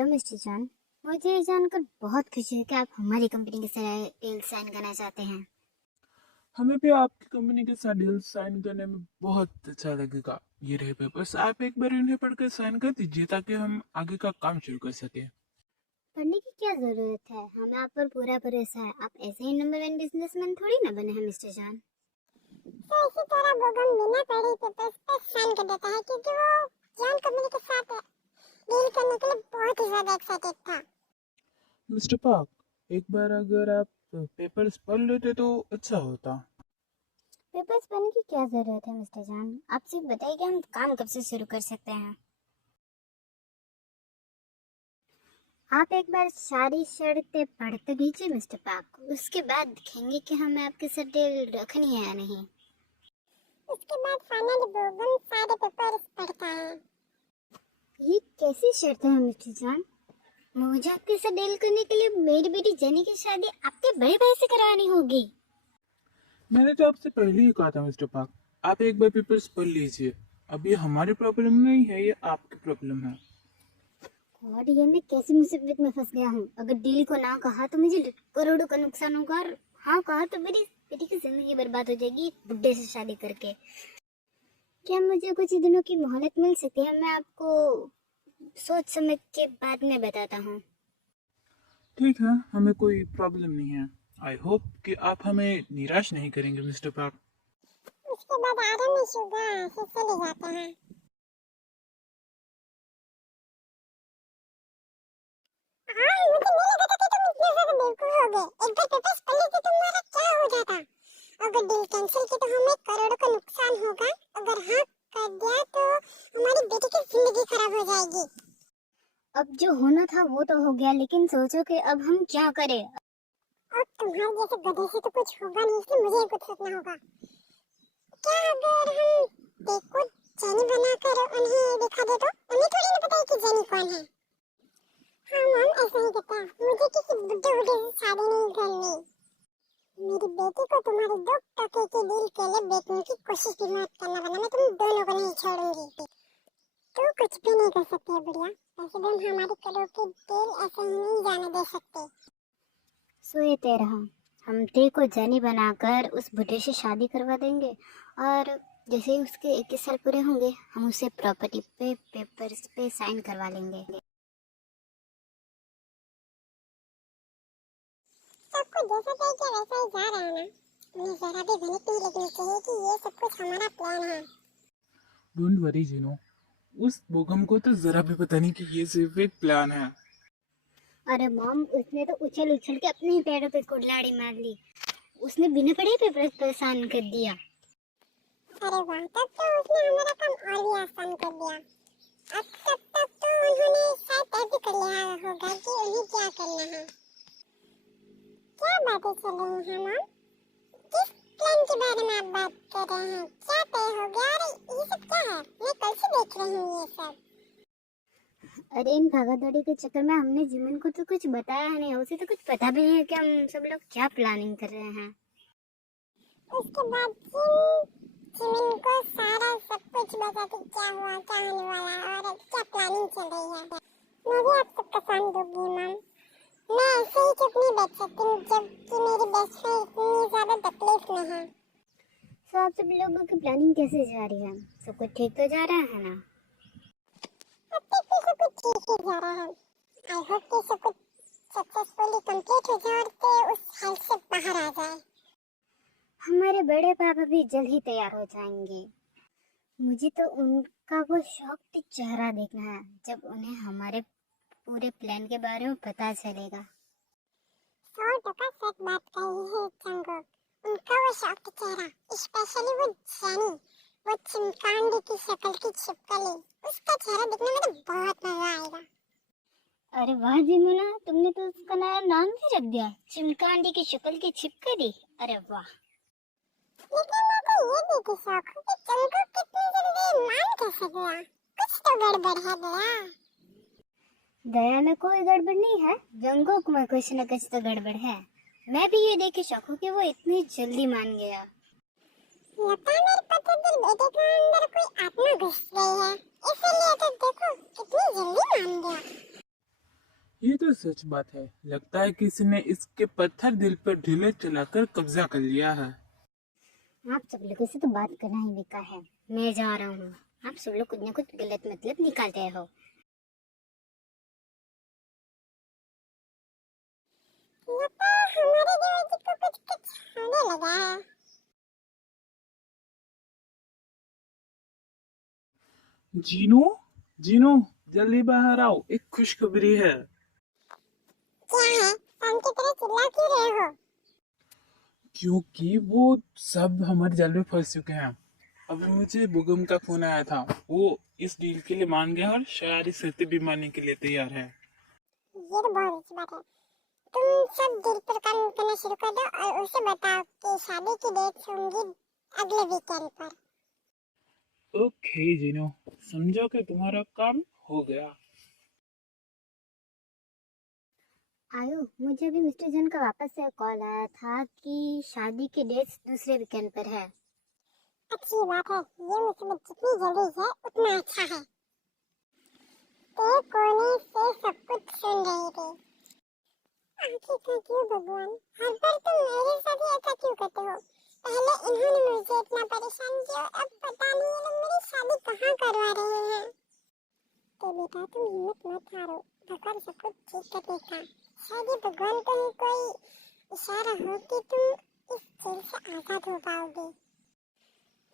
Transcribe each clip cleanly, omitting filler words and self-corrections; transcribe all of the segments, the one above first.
Hello mister John, मुझे ये जानकर बहुत खुशी है कि आप हमारी कंपनी के साथ डील साइन करना चाहते हैं। हमें भी आपकी कंपनी के साथ डील साइन करने में बहुत अच्छा लगेगा। ये रहे पेपर्स, आप एक बार इन्हें पढ़कर साइन कर दीजिए ताकि हम आगे का काम शुरू कर सके। पढ़ने की क्या जरूरत है, हमें आप पर पूरा भरोसा है। आप ऐसे ही नंबर 1 बिजनेसमैन थोड़ी ना बने हैं मिस्टर जॉन। तो इसी तरह बोगम बिना पढ़े पेपर्स पे साइन कर देता है क्योंकि वो जॉन कंपनी के साथ डील करने के लिए बहुत ही ज्यादा एक्साइटेड था। मिस्टर पार्क, एक बार अगर आप पेपर्स पढ़ लेते तो अच्छा होता। पेपर्स पढ़ने की क्या जरूरत है मिस्टर जॉन, आप सिर्फ बताइए कि हम काम कब से शुरू कर सकते हैं। आप एक बार सारी शर्तें पढ़ तो दीजिए मिस्टर पार्क, उसके बाद देखेंगे कि हमें आपके साथ डील रखनी है या नहीं। उसके बाद फाइनली बोगम सारे पेपर्स पढ़ता है। ये कैसी शर्तें हैं मिस्टर जॉन? मुझे आपके साथ डील करने के लिए मेरी बेटी जेनी की शादी आपके बड़े भाई से करवानी होगी। मैंने तो आपसे पहले ही कहा था मिस्टर पार्क, आप एक बार पेपर्स पढ़ लीजिए। अब ये हमारी प्रॉब्लम नहीं है, ये आपकी प्रॉब्लम है। और ये मैं कैसी मुसीबत में फंस गया हूँ। अगर डील को ना कहा तो मुझे करोड़ों का नुकसान होगा, और हाँ कहा तो मेरी बेटी की जिंदगी बर्बाद हो जाएगी एक बुड्ढे से शादी करके। क्या मुझे कुछ दिनों की मोहलत मिल सकती है? मैं आपको सोच समझ के बाद में बताता हूँ। ठीक है, हमें कोई प्रॉब्लम नहीं है। आई होप कि आप हमें निराश नहीं करेंगे मिस्टर पार्क। उसके बाद आरन और शुगा से चले जाते हैं। हाँ, मुझे नहीं लगा था कि तुम इतने ज्यादा बेवकूफ होगे। एक बार पेपर्स पढ़ लेते तो तुम्हारा क्या हो जाता। अगर डील कैंसिल की तो हमें करोड़ों का नुकसान होगा। अगर हाँ कर दिया तो हमारी बेटी की जिंदगी खराब हो जाएगी। अब जो होना था वो तो हो गया, लेकिन सोचो कि अब हम क्या करें। और तुम्हारे जैसे गधे से तो कुछ होगा नहीं, इसलिए मुझे कुछ सोचना होगा। क्या अगर हम देखो जेनी बनाकर उन्हें दिखा दे तो उन्हें थोड़ी ना पता है कि जेनी कौन है। हाँ मैम, ऐसा ही करता। मुझे किसी बुड्ढे बुड्ढे से शादी नहीं करनी। मेरी बेटी को तुम्हारे 2 टके की डील के लिए बेचने की कोशिश भी मत करना, वरना मैं तुम दोनों को नहीं छोड़ूंगी। तू कुछ भी नहीं कर सकती है बुढ़िया। वैसे भी हम हमारी करोड़ की डील ऐसे ही नहीं जाने दे सकते। सोते रहा, हम ते को जेनी बनाकर उस बुढ़े से शादी करवा देंगे, और जैसे ही उसके 21 साल पूरे होंगे हम उसे प्रॉपर्टी पे पेपर्स पे साइन करवा लेंगे। सब कुछ जैसा चाहिए वैसा ही जा रहा है ना। उन्हें जरा भी भनक नहीं लगनी चाहिए कि ये सब कुछ हमारा प्लान है। डोंट वरी जिनो, उस बोगम को तो जरा भी पता नहीं कि ये सिर्फ एक प्लान है। अरे मॉम, उसने तो उछल उछल के अपने ही पैरों पे कुल्हाड़ी मार ली। उसने बिना पढ़े पेपर्स पे साइन कर दिया। अरे वाह, तब तो उसने हमारा काम और भी आसान कर दिया। अब तब तक तो उन्होंने शायद तय भी कर लिया होगा कि उन्हें क्या करना है। क्या बातें चल रही हैं मैम? किस प्लान के बारे में आप बात कर रहे हैं? क्या तय हो गया? अरे ये सब क्या है? मैं कल से देख रही हूँ ये सब। अरे इन भागा दौड़ी के चक्कर में हमने जिमिन को तो कुछ बताया नहीं, उसे तो कुछ पता भी नहीं है कि हम सब लोग क्या प्लानिंग कर रहे हैं। उसके बाद जिमिन को सारा सब कुछ बता कि क्या हुआ, क्या होने वाला है और क्या प्लानिंग चल रही है। मैं भी आप सबका साथ दूंगी मैम। मैं ऐसे ही चुप नहीं बैठ सकती जबकि मेरी बेस्ट फ्रेंड इतनी ज्यादा तकलीफ में है। तो आप सब लोगों की प्लानिंग कैसे जा रही है? सब कुछ ठीक तो जा रहा है ना? अब तक तो सब कुछ ठीक ही जा रहा है। आई होप कि सब कुछ सक्सेसफुली कंप्लीट हो जाए और ते उस हाल से बाहर आ जाए। हमारे बड़े पापा भी जल्द ही तैयार हो जाएंगे। मुझे तो उनका वो शॉक्ड चेहरा देखना है जब उन्हें हमारे पूरे प्लान के बारे में पता चलेगा। 100% सच बात कही है जंगोक। उनका वो शॉक्ड चेहरा, स्पेशली वो जेनी, वो चिमकांडी की शक्ल की छिपकली, उसका चेहरा देखने में तो बहुत मजा आएगा। अरे वाह जिमुना, तुमने तो उसका नया नाम भी रख दिया, चिमकांडी की शक्ल की छिपकली। अरे वाह। लेकिन मुझे ये देखी शौक है कि जंगोक कितनी जल्दी मान कैसे गया। कुछ तो गड़बड़ है दया। दया में कोई गड़बड़ नहीं है, जंगोक में कुछ न कुछ तो गड़बड़ है। मैं भी ये देख के शौक हूँ कि वो इतनी जल्दी मान गया। लगता है मेरे पतंजलि बेटे के अंदर कोई आत्मा घुस गई है, इसीलिए तो देखो कितनी जल्दी मान गया। ये तो सच बात है। लगता है किसी ने इसके पत्थर दिल पर ढीले चलाकर कब्जा कर लिया है। आप सब लोगों से तो बात करना ही बेकार है। मैं जा रहा हूँ। आप सब लोग कुछ न कुछ गलत मतलब निकालते हो। लगता है हमारे देवर जी को कुछ कुछ होने लगा है। जीनू, जीनू, जल्दी बाहर आओ, एक खुशखबरी है। क्या है? शाम की तरह चिल्ला क्यों रहे हो? क्योंकि वो सब हमारे जाल में फंस चुके हैं। अभी मुझे बुगम का फोन आया था, वो इस डील के लिए मान गया और शायद शर्तें भी मानने के लिए तैयार है। ये तो बहुत अच्छी बात है। तुम सब दिल पर काम करना शुरू कर दो और उसे बताओ कि शादी की डेट होंगी अगले वीकेंड पर। ओके जीनू, समझो कि तुम्हारा काम हो गया। आयो, मुझे अभी मिस्टर जन का वापस से कॉल आया था कि शादी की डेट दूसरे वीकेंड पर है। अच्छी बात है। ये मुसीबत जितनी जल्दी है उतना अच्छा है। ते कोने से सब कुछ सुन रही थी। आखिरकार क्यों भगवान, हर बार तुम मेरे साथ ही ऐसा क्यों करते हो? पहले इन्होंने मुझे इतना परेशान किया, अब पता नहीं ये लोग मेरी शादी कहाँ करवा रहे हैं। तो बेटा तुम हिम्मत मत हारो, भगवान सब कुछ ठीक कर देगा। शायद ये भगवान का ही कोई इशारा हो कि तुम इस जेल से आजाद हो पाओगे।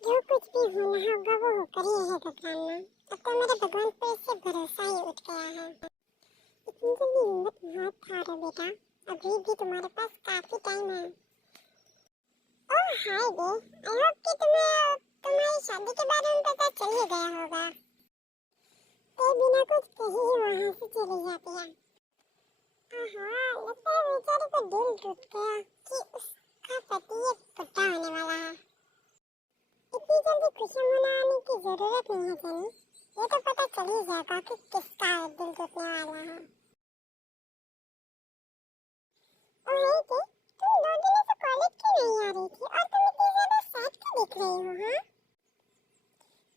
जो कुछ भी होना होगा वो होकर ही रहेगा कान्ना। अब तो मेरे भगवान पर इससे भरोसा ही उठ गया है। इतनी जल्दी हिम्मत मत हारो बेटा, अभी भी तुम्हारे पास काफी टाइम है। ओह हाय बे, आई होप कि तुम्हें तुम्हारी शादी के बारे में पता चल ही गया होगा। ते बिना कुछ कहे ही वहाँ से चली जाती है। आहा, लगता है बेचारे का दिल टूट गया कि उसका पति एक बुड्ढा होने वाला है। इतनी जल्दी खुशियाँ मनाने की जरूरत नहीं है जनी, ये तो पता चल ही जाएगा कि किसका दिल टूटने वाला है। ओह ते, तुम 2 दिनों से कॉलेज क्यों नहीं आ रही थी और तुम इतनी ज्यादा सैड क्यों दिख रही हो? हाँ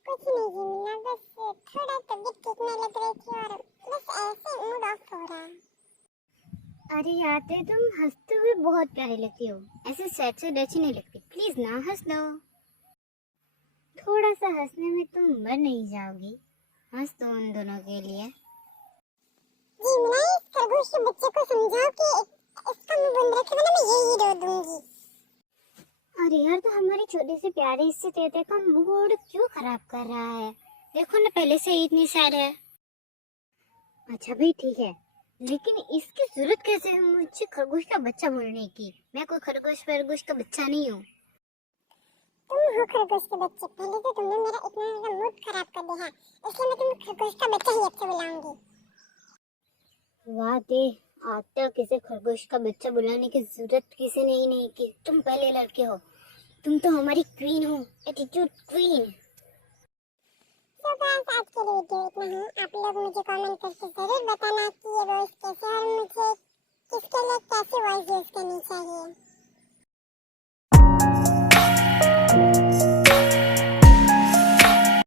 कुछ नहीं जीना, बस थोड़ा तबीयत ठीक नहीं लग रही थी और बस ऐसे मूड ऑफ हो रहा है। अरे यार, तुम हंसते हुए बहुत प्यारी लगती हो। ऐसे सैड से अच्छी नहीं लगती। प्लीज ना हंस लो। थोड़ा सा हंसने में तुम मर नहीं जाओगी। हंस दो उन दोनों के लिए। जी मैं इस खरगोश के बच्चे को समझाओ कि इसका मुंह बंद रखे वरना मैं यही रो दूंगी। अरे यार, तो हमारी छोटी सी प्यारी सी तोते का मूड क्यों खराब कर रहा है? देखो ना, पहले से ही इतनी सैड है। अच्छा भाई ठीक है, लेकिन इसकी जरूरत कैसे है मुझे खरगोश का बच्चा बोलने की? मैं कोई खरगोश का बच्चा नहीं हूँ। तुम हो खरगोश के बच्चे, पहले तो तुमने मेरा इतना ज्यादा मूड खराब कर दिया है, इसलिए मैं तुम्हें खरगोश का बच्चा ही अच्छा बुलाऊंगी। वाह दे, आज तक किसी खरगोश का बच्चा बुलाने की जरूरत किसी ने ही नहीं की। तुम पहले लड़के हो, तुम तो हमारी क्वीन हो, एटीट्यूड क्वीन। तो बस आज के लिए वीडियो इतना ही। आप लोग मुझे कमेंट करके जरूर बताना कि ये वॉइस कैसे और मुझे किसके लिए कैसे वॉइस यूज करनी चाहिए।